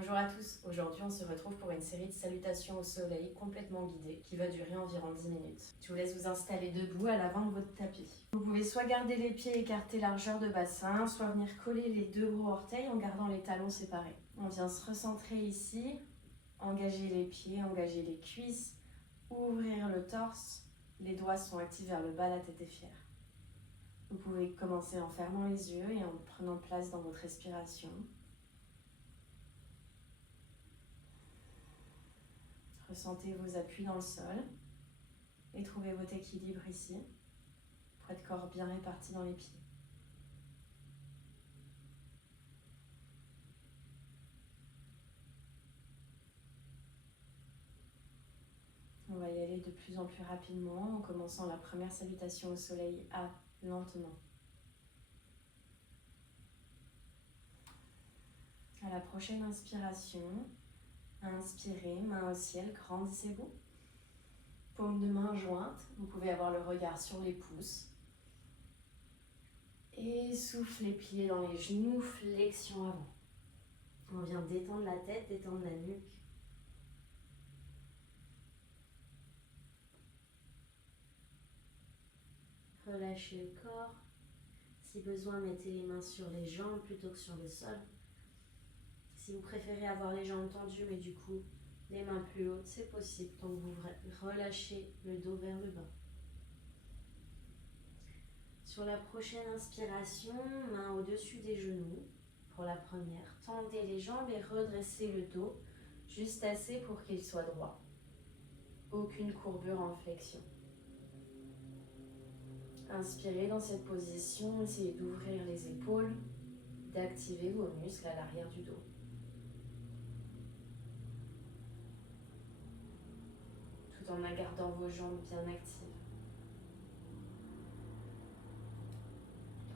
Bonjour à tous, aujourd'hui on se retrouve pour une série de salutations au soleil complètement guidée qui va durer environ 10 minutes. Je vous laisse vous installer debout à l'avant de votre tapis. Vous pouvez soit garder les pieds écartés largeur de bassin, soit venir coller les deux gros orteils en gardant les talons séparés. On vient se recentrer ici, engager les pieds, engager les cuisses, ouvrir le torse, les doigts sont actifs vers le bas, la tête est fière. Vous pouvez commencer en fermant les yeux et en prenant place dans votre respiration. Ressentez vos appuis dans le sol et trouvez votre équilibre ici pour être corps bien réparti dans les pieds. On va y aller de plus en plus rapidement en commençant la première salutation au soleil A lentement. À la prochaine inspiration, inspirez, main au ciel, grandissez-vous. Paume de main jointe, vous pouvez avoir le regard sur les pouces. Et soufflez, pliez dans les genoux, flexion avant. On vient détendre la tête, détendre la nuque. Relâchez le corps. Si besoin, mettez les mains sur les jambes plutôt que sur le sol. Si vous préférez avoir les jambes tendues, mais du coup, les mains plus hautes, c'est possible. Donc vous relâchez le dos vers le bas. Sur la prochaine inspiration, main au-dessus des genoux. Pour la première, tendez les jambes et redressez le dos, juste assez pour qu'il soit droit. Aucune courbure en flexion. Inspirez dans cette position, essayez d'ouvrir les épaules, d'activer vos muscles à l'arrière du dos. Tout en gardant vos jambes bien actives.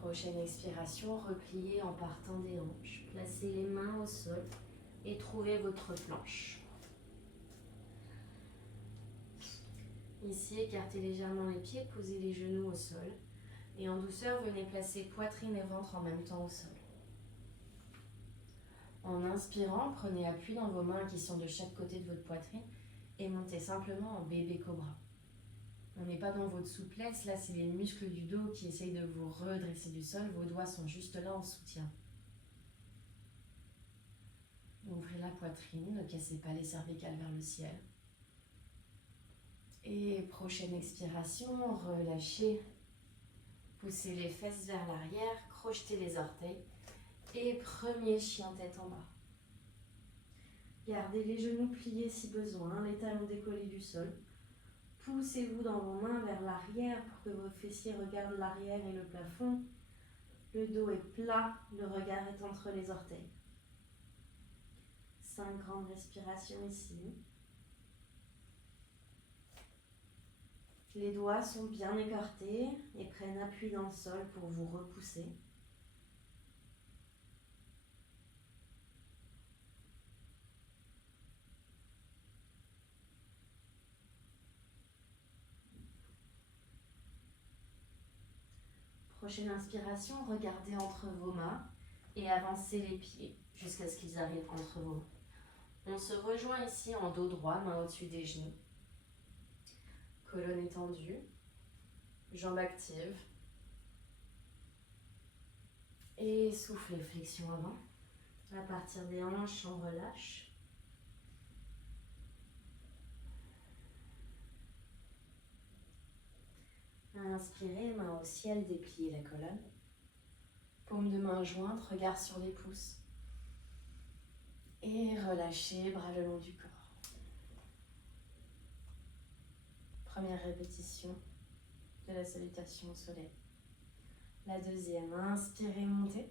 Prochaine expiration, repliez en partant des hanches. Placez les mains au sol et trouvez votre planche. Ici, écartez légèrement les pieds, posez les genoux au sol. Et en douceur, venez placer poitrine et ventre en même temps au sol. En inspirant, prenez appui dans vos mains qui sont de chaque côté de votre poitrine et montez simplement en bébé cobra. On n'est pas dans votre souplesse, là c'est les muscles du dos qui essayent de vous redresser du sol, vos doigts sont juste là en soutien. Ouvrez la poitrine, ne cassez pas les cervicales vers le ciel. Et prochaine expiration, relâchez. Poussez les fesses vers l'arrière, crochetez les orteils. Et premier chien tête en bas. Gardez les genoux pliés si besoin, les talons décollés du sol. Poussez-vous dans vos mains vers l'arrière pour que vos fessiers regardent l'arrière et le plafond. Le dos est plat, le regard est entre les orteils. 5 grandes respirations ici. Les doigts sont bien écartés et prennent appui dans le sol pour vous repousser. Prochaine inspiration, regardez entre vos mains et avancez les pieds jusqu'à ce qu'ils arrivent entre vos mains. On se rejoint ici en dos droit, main au-dessus des genoux. Colonne étendue, jambes actives. Et soufflez, flexion avant. À partir des hanches, on relâche. Inspirez, main au ciel, dépliez la colonne. Paume de main jointe, regard sur les pouces. Et relâchez, bras le long du corps. Première répétition de la salutation au soleil. La deuxième, inspirez, montez.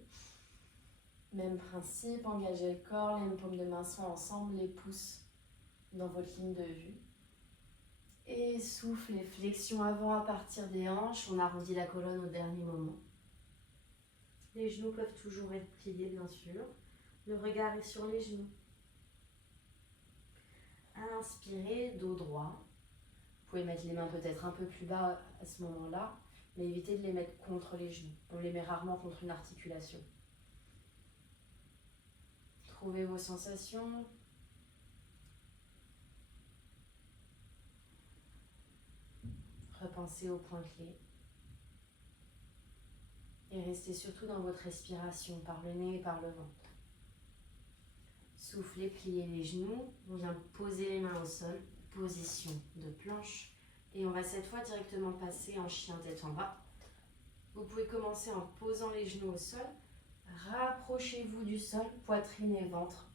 Même principe, engagez le corps, les paumes de main sont ensemble, les pouces dans votre ligne de vue. Et soufflez, flexion avant à partir des hanches, on arrondit la colonne au dernier moment. Les genoux peuvent toujours être pliés, bien sûr. Le regard est sur les genoux. Inspirez, dos droit. Vous pouvez mettre les mains peut-être un peu plus bas à ce moment-là, mais évitez de les mettre contre les genoux. On les met rarement contre une articulation. Retrouvez vos sensations. Repensez aux points clés. Et restez surtout dans votre respiration par le nez et par le ventre. Soufflez, pliez les genoux. On vient poser les mains au sol. Position de planche. Et on va cette fois directement passer en chien tête en bas. Vous pouvez commencer en posant les genoux au sol. Rapprochez-vous du sol, poitrine et ventre,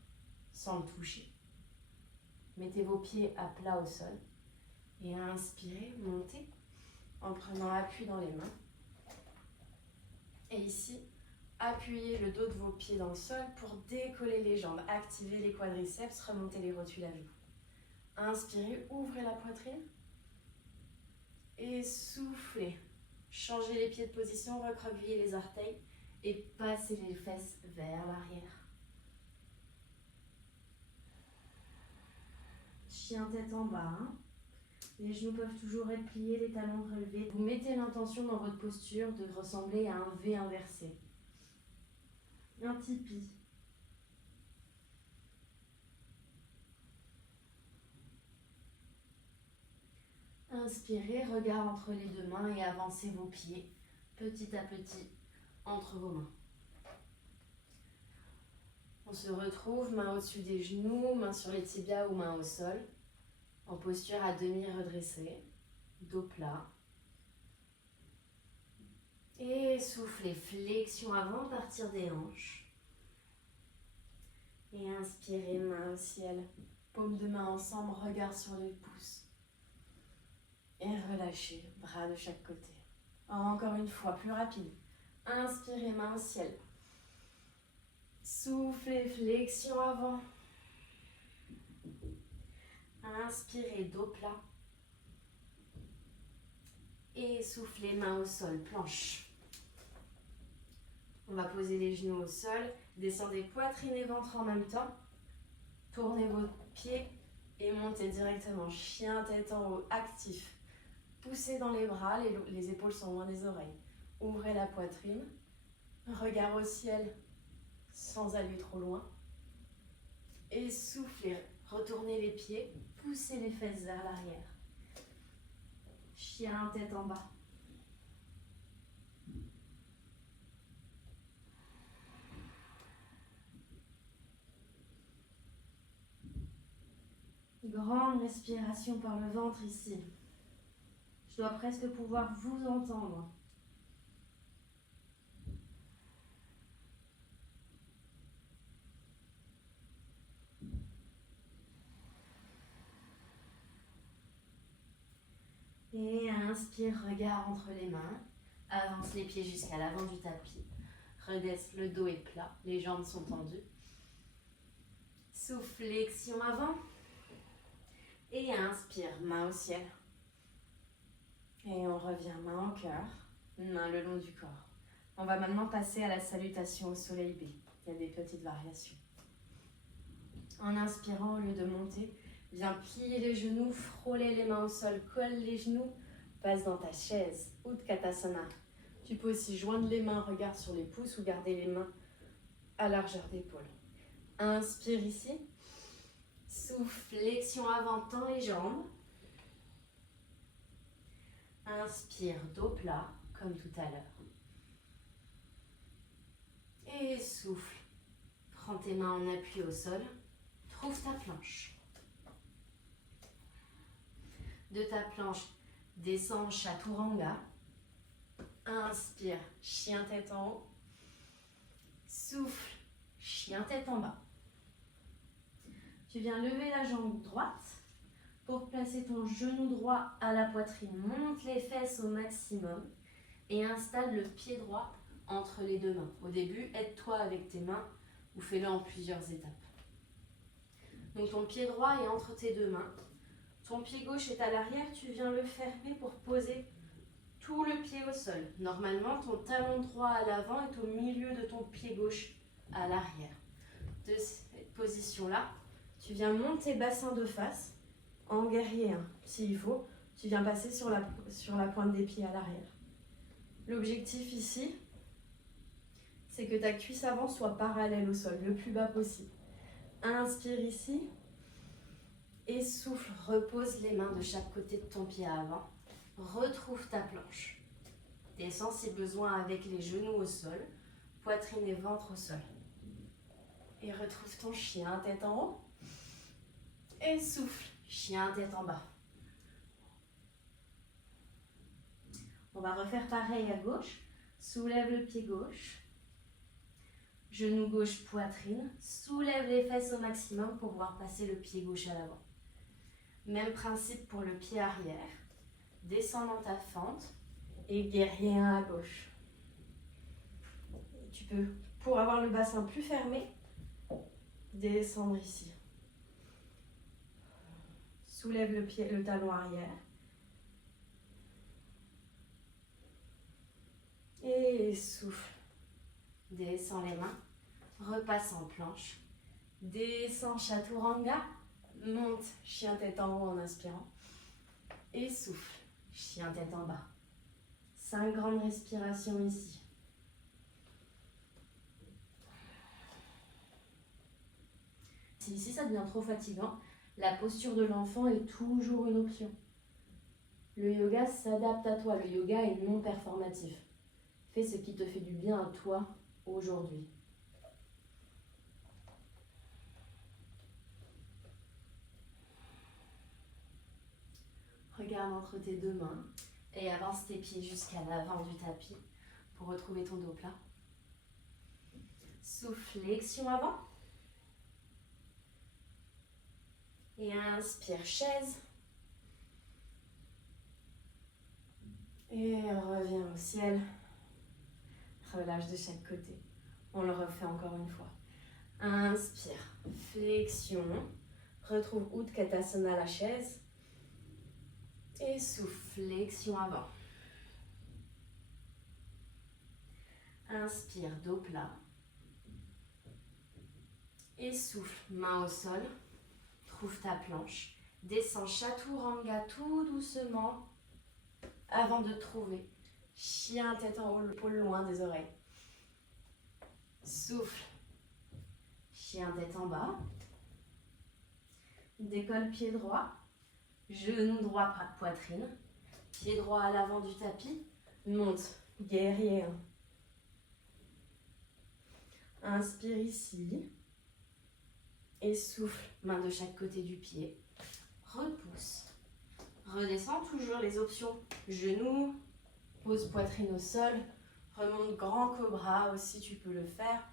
sans le toucher. Mettez vos pieds à plat au sol. Et inspirez, montez en prenant appui dans les mains. Et ici, appuyez le dos de vos pieds dans le sol pour décoller les jambes. Activez les quadriceps, remontez les rotules à genoux. Inspirez, ouvrez la poitrine. Et soufflez. Changez les pieds de position, recroquevillez les orteils et passez les fesses vers l'arrière. Chien tête en bas. Les genoux peuvent toujours être pliés, les talons relevés. Vous mettez l'intention dans votre posture de ressembler à un V inversé. Un tipi. Inspirez, regard entre les deux mains et avancez vos pieds petit à petit entre vos mains. On se retrouve, main au-dessus des genoux, main sur les tibias ou main au sol, en posture à demi redressée, dos plat. Et soufflez, flexion avant, partir des hanches. Et inspirez, main au ciel, paume de main ensemble, regard sur les pouces. Et relâchez, bras de chaque côté. Encore une fois, plus rapide. Inspirez, main au ciel. Soufflez, flexion avant. Inspirez, dos plat. Et soufflez, main au sol, planche. On va poser les genoux au sol. Descendez poitrine et ventre en même temps. Tournez vos pieds et montez directement. Chien tête en haut, actif. Poussez dans les bras, les épaules sont loin des oreilles. Ouvrez la poitrine. Regard au ciel sans aller trop loin. Et soufflez. Retournez les pieds. Poussez les fesses vers l'arrière. Chien tête en bas. Grande respiration par le ventre ici. Je dois presque pouvoir vous entendre. Et inspire, regard entre les mains. Avance les pieds jusqu'à l'avant du tapis. Redresse, le dos est plat, les jambes sont tendues. Souffle, flexion avant. Et inspire, main au ciel. Et on revient main en cœur, main le long du corps. On va maintenant passer à la salutation au soleil B. Il y a des petites variations. En inspirant, au lieu de monter, viens plier les genoux, frôler les mains au sol, colle les genoux, passe dans ta chaise, Utkatasana. Tu peux aussi joindre les mains, regard sur les pouces ou garder les mains à largeur d'épaule. Inspire ici. Souffle, flexion avant, tends les jambes. Inspire, dos plat, comme tout à l'heure. Et souffle. Prends tes mains en appui au sol. Trouve ta planche. De ta planche, descends Chaturanga. Inspire, chien tête en haut. Souffle, chien tête en bas. Tu viens lever la jambe droite pour placer ton genou droit à la poitrine. Monte les fesses au maximum et installe le pied droit entre les deux mains. Au début, aide-toi avec tes mains ou fais-le en plusieurs étapes. Donc ton pied droit est entre tes deux mains. Ton pied gauche est à l'arrière, tu viens le fermer pour poser tout le pied au sol. Normalement, ton talon droit à l'avant est au milieu de ton pied gauche à l'arrière. De cette position-là, tu viens monter bassin de face en guerrier 1. S'il faut, tu viens passer sur la pointe des pieds à l'arrière. L'objectif ici, c'est que ta cuisse avant soit parallèle au sol, le plus bas possible. Inspire ici. Et souffle, repose les mains de chaque côté de ton pied avant. Retrouve ta planche. Descends si besoin avec les genoux au sol, poitrine et ventre au sol. Et retrouve ton chien, tête en haut. Et souffle, chien, tête en bas. On va refaire pareil à gauche. Soulève le pied gauche. Genou gauche, poitrine. Soulève les fesses au maximum pour pouvoir passer le pied gauche à l'avant. Même principe pour le pied arrière. Descends dans ta fente et guerrier 1 à gauche. Tu peux, pour avoir le bassin plus fermé, descendre ici. Soulève le pied, le talon arrière. Et souffle. Descends les mains. Repasse en planche. Descends chaturanga. Monte chien tête en haut en inspirant. Et souffle. Chien tête en bas. 5 grandes respirations ici. Si ici ça devient trop fatigant, la posture de l'enfant est toujours une option. Le yoga s'adapte à toi. Le yoga est non performatif. Fais ce qui te fait du bien à toi aujourd'hui. Regarde entre tes deux mains et avance tes pieds jusqu'à l'avant du tapis pour retrouver ton dos plat. Souffle, flexion avant. Et inspire, chaise. Et reviens au ciel. Relâche de chaque côté. On le refait encore une fois. Inspire, flexion. Retrouve Utkatasana, la chaise. Et souffle, flexion avant. Inspire, dos plat. Et souffle, main au sol. Trouve ta planche. Descends chaturanga tout doucement avant de trouver chien tête en haut, le pôle loin des oreilles. Souffle. Chien tête en bas. Décolle pied droit. Genou droit, poitrine. Pied droit à l'avant du tapis. Monte. Guerrier 1. Inspire ici. Et souffle. Main de chaque côté du pied. Repousse. Redescends toujours les options. Genoux. Pose poitrine au sol. Remonte grand cobra aussi, tu peux le faire.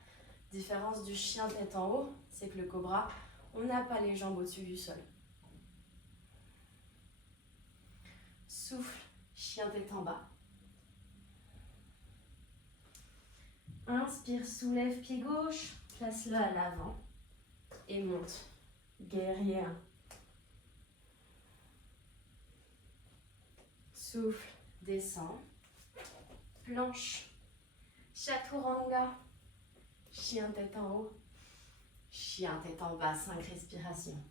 Différence du chien tête en haut, c'est que le cobra, on n'a pas les jambes au-dessus du sol. Souffle, chien tête en bas. Inspire, soulève pied gauche, place-le à l'avant et monte. Guerrier 1. Souffle, descend. Planche, chaturanga. Chien tête en haut, chien tête en bas, 5 respirations.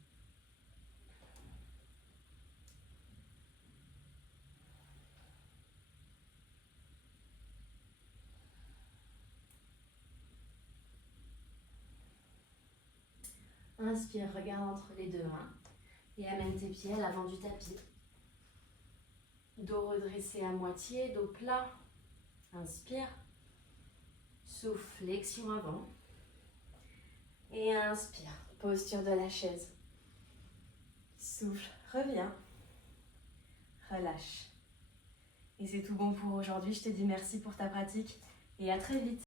Inspire, regarde entre les deux mains et amène tes pieds à l'avant du tapis. Dos redressé à moitié, dos plat. Inspire. Souffle, flexion avant. Et inspire, posture de la chaise. Souffle, reviens. Relâche. Et c'est tout bon pour aujourd'hui. Je te dis merci pour ta pratique et à très vite.